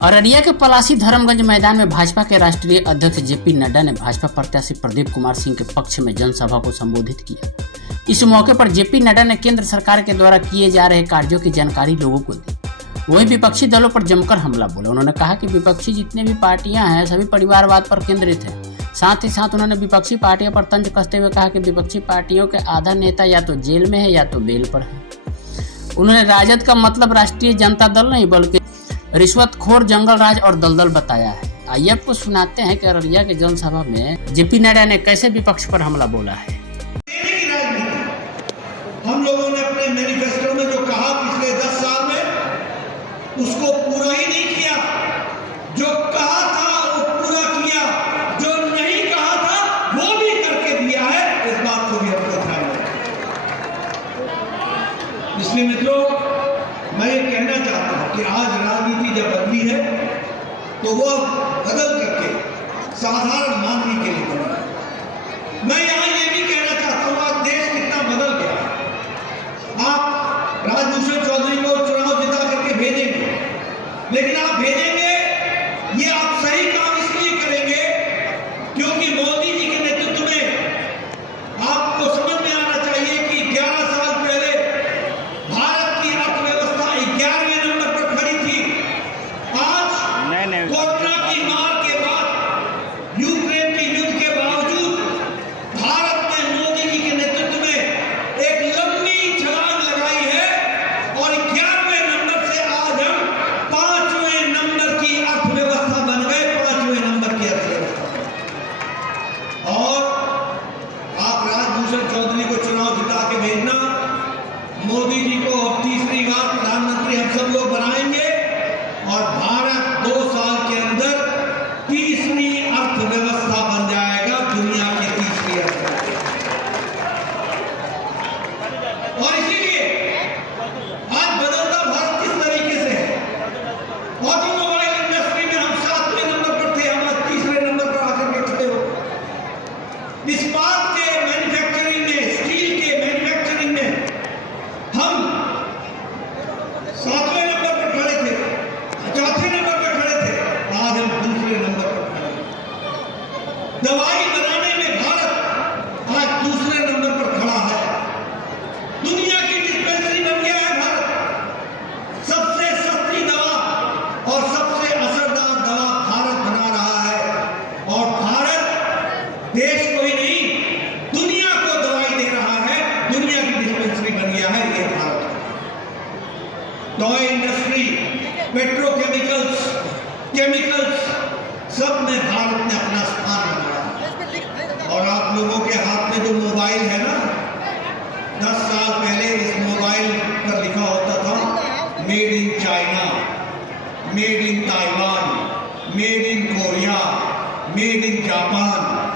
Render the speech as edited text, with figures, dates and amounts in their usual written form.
अररिया के पलासी धर्मगंज मैदान में भाजपा के राष्ट्रीय अध्यक्ष जेपी नड्डा ने भाजपा प्रत्याशी प्रदीप कुमार सिंह के पक्ष में जनसभा को संबोधित किया। इस मौके पर जेपी नड्डा ने केंद्र सरकार के द्वारा किए जा रहे कार्यों की जानकारी लोगों को दी। वहीं विपक्षी दलों पर जमकर हमला बोला। उन्होंने कहा कि विपक्षी जितने भी पार्टियां हैं सभी परिवारवाद पर केंद्रित है। साथ ही साथ उन्होंने विपक्षी पार्टियों पर तंज कसते हुए कहा कि विपक्षी पार्टियों के आधा नेता या तो जेल में है या तो बेल पर है। उन्होंने राजद का मतलब राष्ट्रीय जनता दल नहीं बल्कि रिश्वतखोर जंगल राज और दलदल बताया है। आइए आपको सुनाते हैं कि अररिया के जनसभा में जेपी नड्डा ने कैसे विपक्ष पर हमला बोला है। हम लोगों ने अपने मैनिफेस्टो में जो कहा पिछले 10 साल में उसको पूरा ही नहीं किया। जो कहा था वो पूरा किया, जो नहीं कहा था वो भी करके दिया है। इस बात को भी आपको ध्यान रखना। इसलिए मित्रों, मैं ये कहना चाहता हूं कि आज राजनीति जब बदली है तो वो बदल करके साधारण मानवी के लिए बदली है। मैं यहां ये भी कहना चाहता हूं आज देश कितना बदल गया। आप राजभूषण चौधरी को चुनाव जिता करके भेजेंगे, लेकिन आप भेजेंगे ये आप सही काम इसलिए करेंगे क्योंकि मोदी जी के नेतृत्व में आपको समझ में आना चाहिए कि 11 साल पहले भारत की अर्थव्यवस्था 11वें नंबर पर खड़ी थी। आज कोरोना की मार के बाद, यूक्रेन के युद्ध के बावजूद भारत ने मोदी जी के नेतृत्व में एक लंबी छलांग लगाई है और 11वें नंबर से आज हम 5वें नंबर की अर्थव्यवस्था बन गए। 5वें नंबर की अर्थव्यवस्था। और आप राजभूषण चौधरी को चुनाव जिता के भेजना, मोदी जी को अब तीसरी बार प्रधानमंत्री हम सब लोग बनाएंगे और भारत 2 साल के अंदर तीसरी अर्थव्यवस्था बन जाएगा, दुनिया की तीसरी अर्थव्यवस्था। और इसीलिए आज बदलता भारत किस तरीके से है। ऑटोमोबाइल इंडस्ट्री में हम 7वें नंबर पर थे, हम आज तीसरे नंबर पर आकर के खड़े हो। इस्पात के मैन्युफैक्चरिंग में, स्टील के मैन्युफैक्चरिंग में हम 7वें नंबर पर खड़े थे, 4थे नंबर पर खड़े थे, आज हम 2रे नंबर पर खड़े हैं। दवाई बनाने में भारत आज 2रे नंबर पर खड़ा है। दुनिया की डिस्पेंसरी बन गया है भारत। सबसे सस्ती दवा और सबसे असरदार दवा भारत बना रहा है और भारत देश को ही नहीं दुनिया को दवाई दे रहा है। दुनिया की डिस्पेंसरी बन गया है ये Bharat. Toy industry, petrochemicals, chemicals, सब में भारत ने अपना स्थान बनाया है। और आप लोगों के हाथ में जो मोबाइल है ना, 10 साल पहले इस मोबाइल पर लिखा होता था made in China, made in Taiwan, made in Korea, made in Japan.